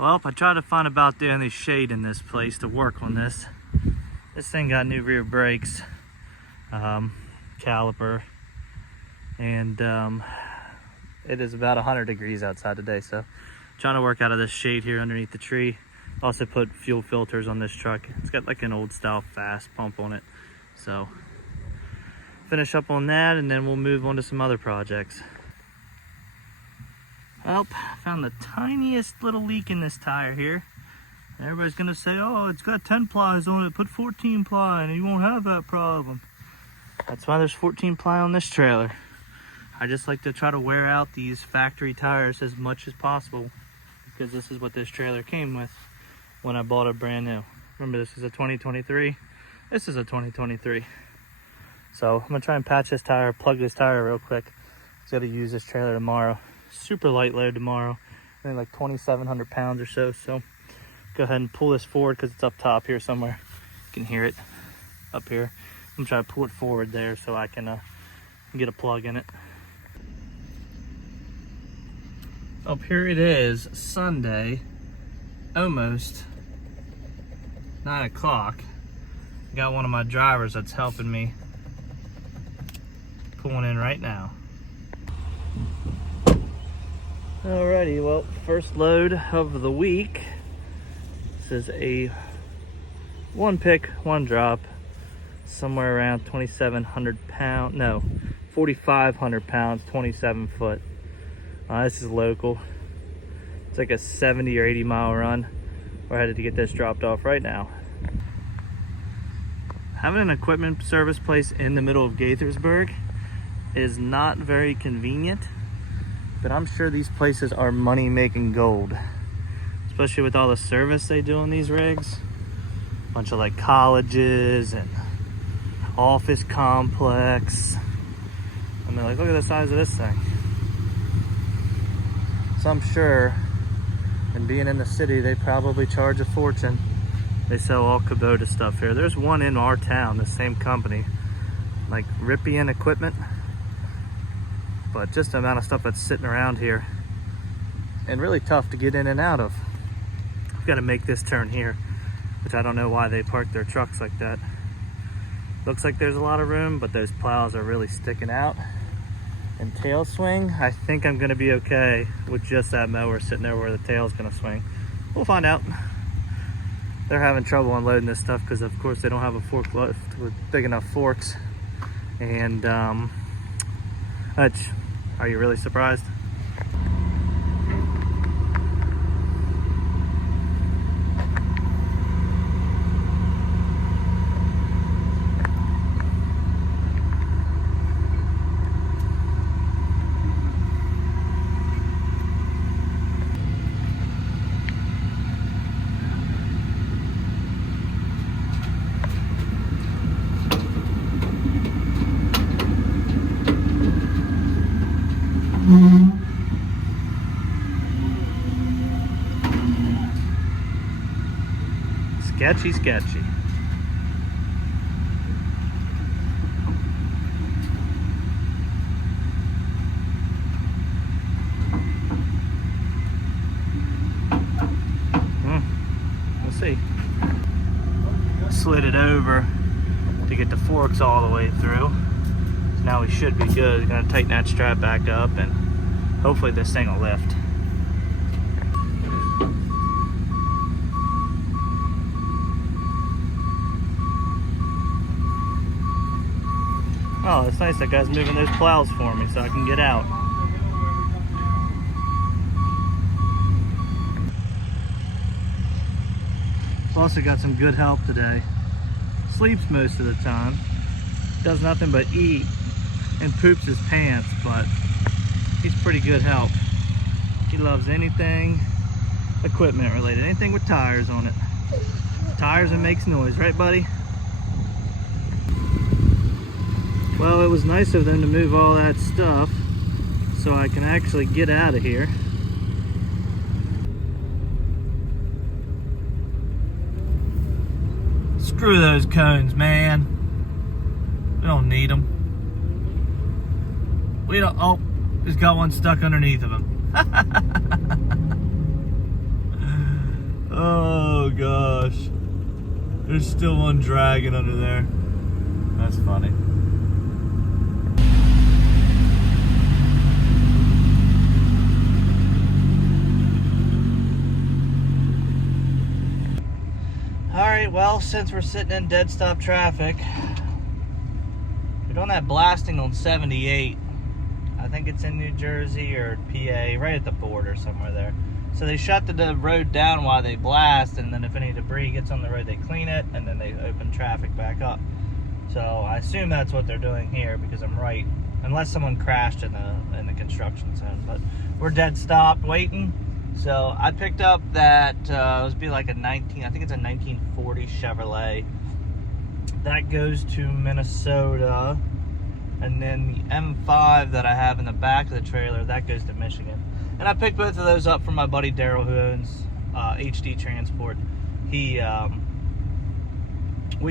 Well, I tried to find about the only shade in this place to work on this. This thing got new rear brakes, caliper, and it is about 100 degrees outside today, so trying to work out of this shade here underneath the tree. Also put fuel filters on this truck. It's got like an old style fast pump on it, so finish up on that and then we'll move on to some other projects. Well, found the tiniest little leak in this tire here. Everybody's gonna say, oh, it's got 10 plies on it, put 14 ply and you won't have that problem. That's why there's 14 ply on this trailer. I just like to try to wear out these factory tires as much as possible because this is what this trailer came with when I bought it brand new. Remember, this is a 2023. This is a 2023. So I'm gonna try and patch this tire, plug this tire real quick. Just gotta use this trailer tomorrow. Super light load tomorrow. I think like 2,700 pounds or so. So go ahead and pull this forward because it's up top here somewhere. You can hear it up here. I'm trying to pull it forward there so I can get a plug in it. Up here it is, Sunday, almost 9 o'clock. Got one of my drivers that's helping me pulling in right now. Alrighty, well, first load of the week. This is a one pick, one drop, somewhere around 2,700 pounds, no, 4,500 pounds, 27 foot. This is local. It's like a 70 or 80 mile run. We're headed to get this dropped off right now. Having an equipment service place in the middle of Gaithersburg is not very convenient, but I'm sure these places are money making gold, especially with all the service they do on these rigs. A bunch of like colleges and office complex. I mean, like, look at the size of this thing. So I'm sure, and being in the city, they probably charge a fortune. They sell all Kubota stuff here. There's one in our town, the same company, like Rippian Equipment. But just the amount of stuff that's sitting around here and really tough to get in and out of. I've got to make this turn here, which I don't know why they park their trucks like that. Looks like there's a lot of room, but those plows are really sticking out. And tail swing, I think I'm gonna be okay with just that mower sitting there where the tail's gonna swing. We'll find out. They're having trouble unloading this stuff because of course they don't have a forklift with big enough forks. And are you really surprised? Sketchy, sketchy. We'll see. Slid it over to get the forks all the way through. So now we should be good. Gonna tighten that strap back up and hopefully this thing will lift. Oh, it's nice that guy's moving those plows for me so I can get out. I've also got some good help today. Sleeps most of the time. Does nothing but eat and poops his pants, but he's pretty good help. He loves anything equipment related, anything with tires on it. Tires and makes noise, right buddy? Well, it was nice of them to move all that stuff so I can actually get out of here. Screw those cones, man. We don't need them. We don't, oh, he's got one stuck underneath of him. There's still one dragging under there. That's funny. Alright, well, since we're sitting in dead stop traffic, we're doing that blasting on 78. I think it's in New Jersey or PA, right at the border somewhere there. So they shut the road down while they blast, and then if any debris gets on the road, they clean it, and then they open traffic back up. So I assume that's what they're doing here, because I'm right, unless someone crashed in the construction zone. But we're dead stopped waiting. So I picked up that it was be like a I think it's a 1940 Chevrolet. That goes to Minnesota, and then the M5 that I have in the back of the trailer, that goes to Michigan. And I picked both of those up from my buddy Daryl, who owns HD Transport. We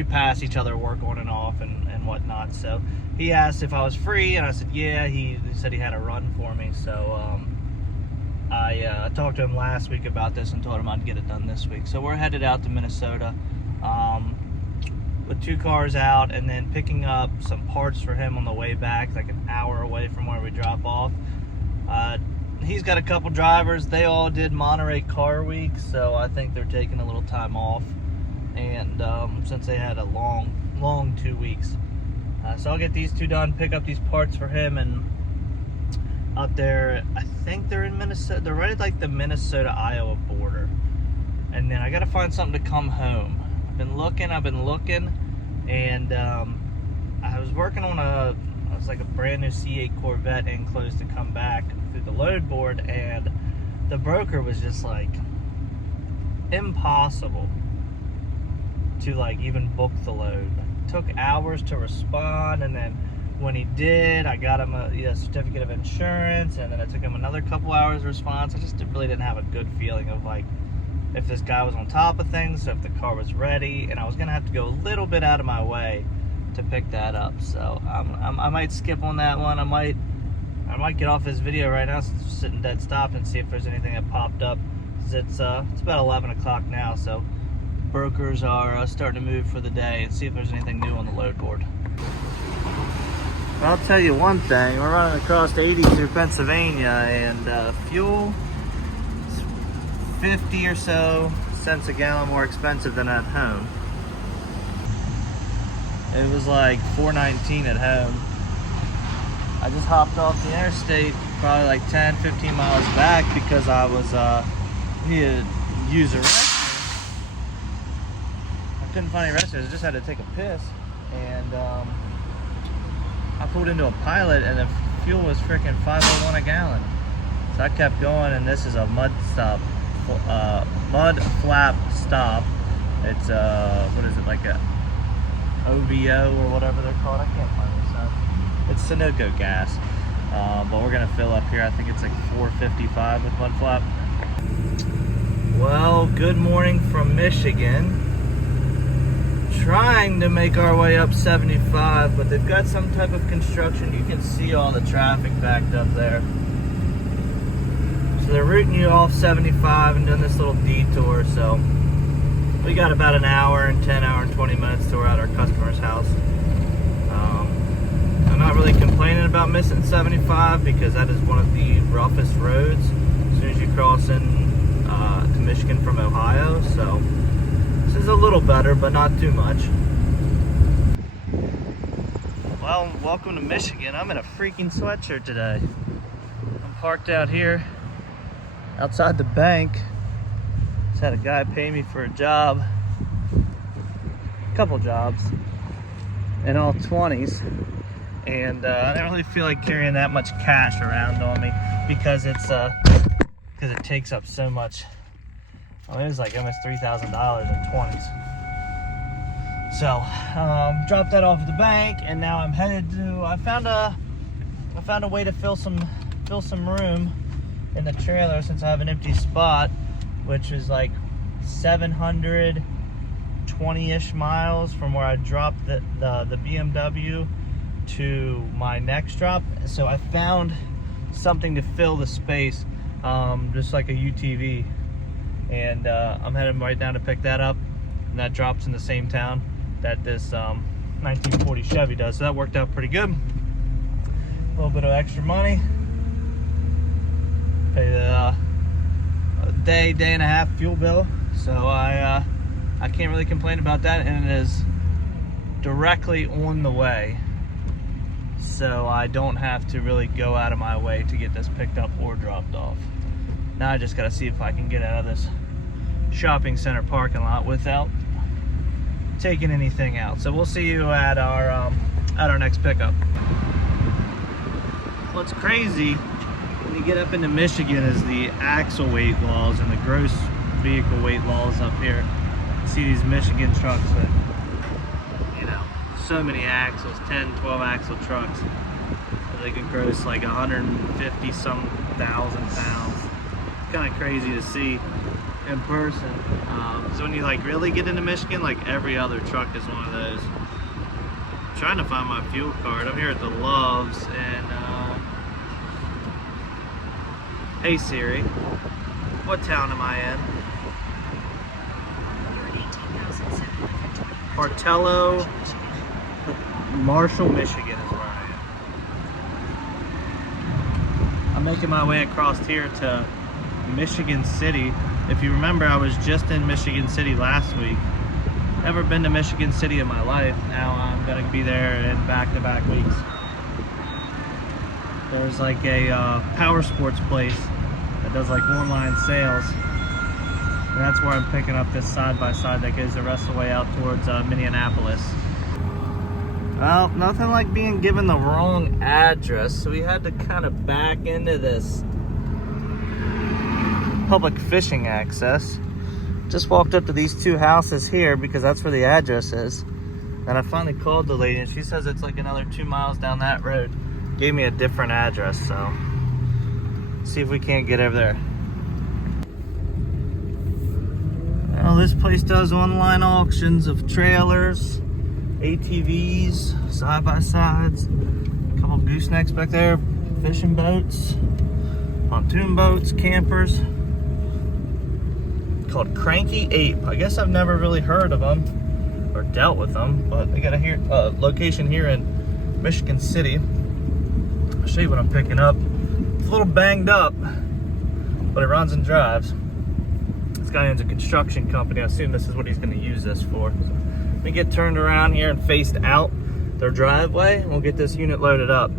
pass each other work on and off and whatnot. So he asked if I was free, and I said yeah. He said he had a run for me. So I talked to him last week about this and told him I'd get it done this week. So we're headed out to Minnesota with 2 cars out, and then picking up some parts for him on the way back, like an hour away from where we drop off. He's got a couple drivers. They all did Monterey Car Week, so I think they're taking a little time off. And since they had a long 2 weeks. So I'll get these 2 done, pick up these parts for him, and out there, I think they're in Minnesota. They're right at like the Minnesota-Iowa border. And then I gotta find something to come home. I've been looking, and I was working on it was like a brand new C8 Corvette enclosed to come back through the load board, and the broker was just like impossible to like even book the load. Like, took hours to respond, and then when he did, I got him a certificate of insurance, and then it took him another couple hours response. I just really didn't have a good feeling of like if this guy was on top of things, so if the car was ready, and I was gonna have to go a little bit out of my way to pick that up. So I might skip on that one. I might get off this video right now since we're sitting dead stopped and see if there's anything that popped up. It's about 11 o'clock now, so brokers are starting to move for the day, and see if there's anything new on the load board. I'll tell you one thing, we're running across 80 through Pennsylvania, and fuel is 50 or so cents a gallon more expensive than at home. It was like $4.19 at home. I just hopped off the interstate probably like 10-15 miles back because I was needed to use a restroom. I couldn't find any restrooms. I just had to take a piss, and I pulled into a Pilot, and the fuel was freaking $5.01 a gallon. So I kept going, and this is a mud flap stop. It's what is it, like a OVO or whatever they're called? I can't find this out. It's Sunoco gas, but we're gonna fill up here. I think it's like $4.55 with mud flap. Well, good morning from Michigan. Trying to make our way up 75, but they've got some type of construction. You can see all the traffic backed up there. So they're routing you off 75 and doing this little detour. So we got about an hour and 20 minutes till we're at our customer's house. I'm not really complaining about missing 75 because that is one of the roughest roads as soon as you cross in to Michigan from Ohio. So this is a little better, but not too much. Well, welcome to Michigan. I'm in a freaking sweatshirt today. I'm parked out here outside the bank. Just had a guy pay me for a job. A couple jobs. In all 20s. And I don't really feel like carrying that much cash around on me because it takes up so much. I mean, it was like almost $3,000 in 20s. So, dropped that off at the bank, and now I'm headed to. I found a way to fill some room in the trailer since I have an empty spot, which is like 720-ish miles from where I dropped the BMW to my next drop. So I found something to fill the space, just like a UTV. And I'm heading right down to pick that up. and that drops in the same town that this 1940 Chevy does. So that worked out pretty good. A little bit of extra money. Pay the day and a half fuel bill. So I can't really complain about that, and it is directly on the way. So I don't have to really go out of my way to get this picked up or dropped off. Now I just gotta see if I can get out of this shopping center parking lot without taking anything out. So we'll see you at our next pickup. What's crazy when you get up into Michigan is the axle weight laws and the gross vehicle weight laws up here. You see these Michigan trucks with, you know, so many axles, 10, 12 axle trucks. They can gross like 150 some thousand pounds. Kind of crazy to see in person. So when you like really get into Michigan, like every other truck is one of those. I'm trying to find my fuel card. I'm here at the Loves, and hey Siri, what town am I in? Bartello, Marshall, Michigan is where I am. I'm making my way across here to Michigan City. If you remember, I was just in Michigan City last week. Never been to Michigan City in my life. Now I'm gonna be there in back-to-back weeks. There's like a power sports place that does like online sales. And that's where I'm picking up this side-by-side that goes the rest of the way out towards Minneapolis. Well, nothing like being given the wrong address, so we had to kind of back into this public fishing access. Just walked up to these two houses here because that's where the address is. And I finally called the lady and she says it's like another 2 miles down that road. Gave me a different address, so see if we can't get over there. Well, this place does online auctions of trailers, ATVs, side-by-sides, a couple goosenecks back there, fishing boats, pontoon boats, campers. Called Cranky Ape. I guess I've never really heard of them or dealt with them, but they got a location here in Michigan City. I'll show you what I'm picking up. It's a little banged up, but it runs and drives. This guy owns a construction company. I assume this is what he's going to use this for. Let me get turned around here and faced out their driveway, and we'll get this unit loaded up.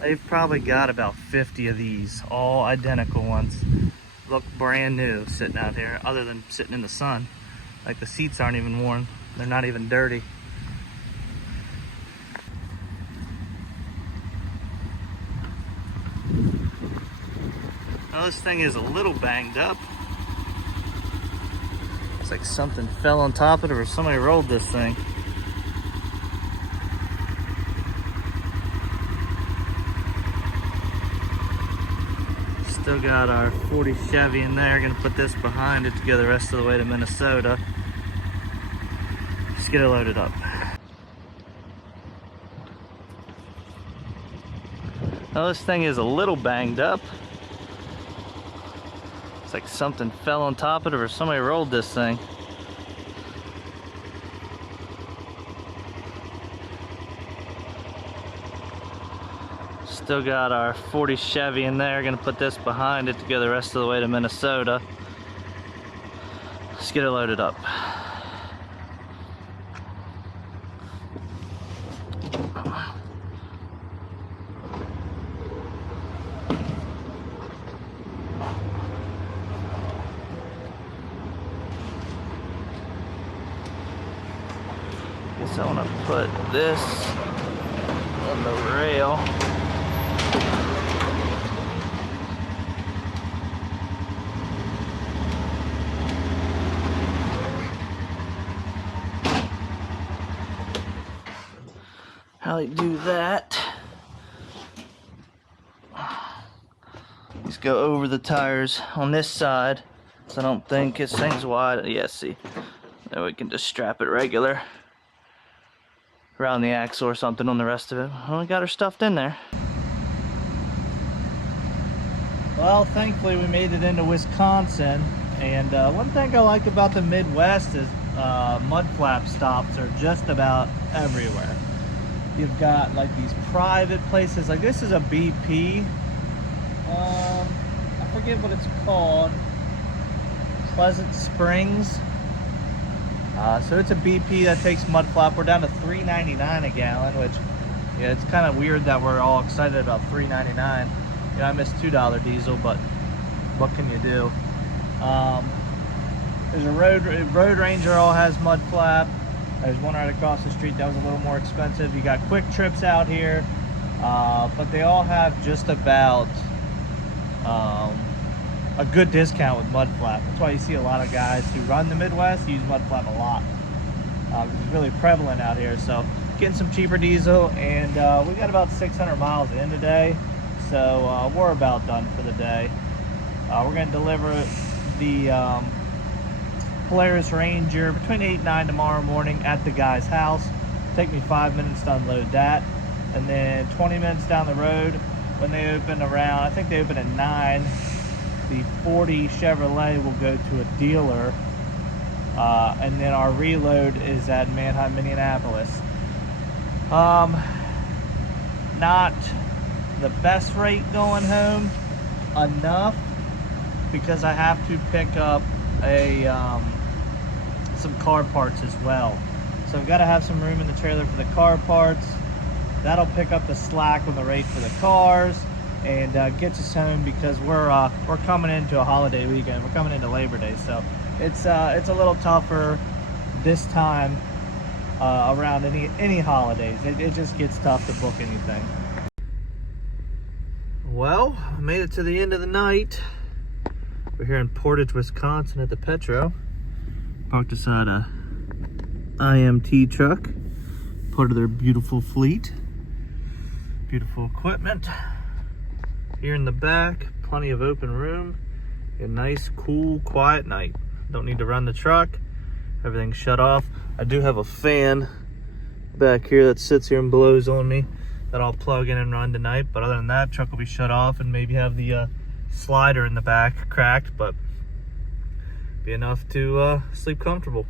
They've probably got about 50 of these, all identical ones. Look brand new sitting out here, other than sitting in the sun. Like the seats aren't even worn. They're not even dirty. Now this thing is a little banged up. It's like something fell on top of it or somebody rolled this thing. Still got our 40 Chevy in there. Gonna put this behind it to go the rest of the way to Minnesota. Just get it loaded up. Now this thing is a little banged up. It's like something fell on top of it or somebody rolled this thing. Still got our 40 Chevy in there. Gonna put this behind it to go the rest of the way to Minnesota. Let's get it loaded up. Guess I want to put this on the rail. How do you do that? Just go over the tires on this side. So I don't think this thing's wide. Yeah, see. Then we can just strap it regular around the axle or something on the rest of it. Well, we got her stuffed in there. Well, thankfully we made it into Wisconsin, And one thing I like about the Midwest is mud flap stops are just about everywhere. You've got like these private places, like this is a BP. I forget what it's called. Pleasant Springs. So it's a BP that takes mud flap. We're down to $3.99 a gallon, which, yeah, it's kind of weird that we're all excited about $3.99. You know, I missed $2 diesel, but what can you do? There's a Road Ranger all has mud flap. There's one right across the street that was a little more expensive. You got Quick Trips out here, but they all have just about a good discount with mud flap. That's why you see a lot of guys who run the Midwest use mud flap a lot. It's really prevalent out here. So getting some cheaper diesel, and we got about 600 miles in today, so we're about done for the day. We're going to deliver the Polaris Ranger between 8 and 9 tomorrow morning at the guy's house. Take me 5 minutes to unload that, and then 20 minutes down the road when they open around, I think they open at 9, the 40 Chevrolet will go to a dealer, and then our reload is at Manheim, Minneapolis. Not the best rate going home, enough because I have to pick up some car parts as well. So I've got to have some room in the trailer for the car parts. That'll pick up the slack on the rate for the cars and gets us home, because we're coming into a holiday weekend. We're coming into Labor Day, so it's a little tougher this time around any holidays. It just gets tough to book anything. Well, I made it to the end of the night. We're here in Portage, Wisconsin at the Petro. Parked beside a IMT truck, part of their beautiful fleet. Beautiful equipment. Here in the back, plenty of open room. A nice, cool, quiet night. Don't need to run the truck. Everything's shut off. I do have a fan back here that sits here and blows on me that I'll plug in and run tonight. But other than that, truck will be shut off, and maybe have the slider in the back cracked, but be enough to sleep comfortable.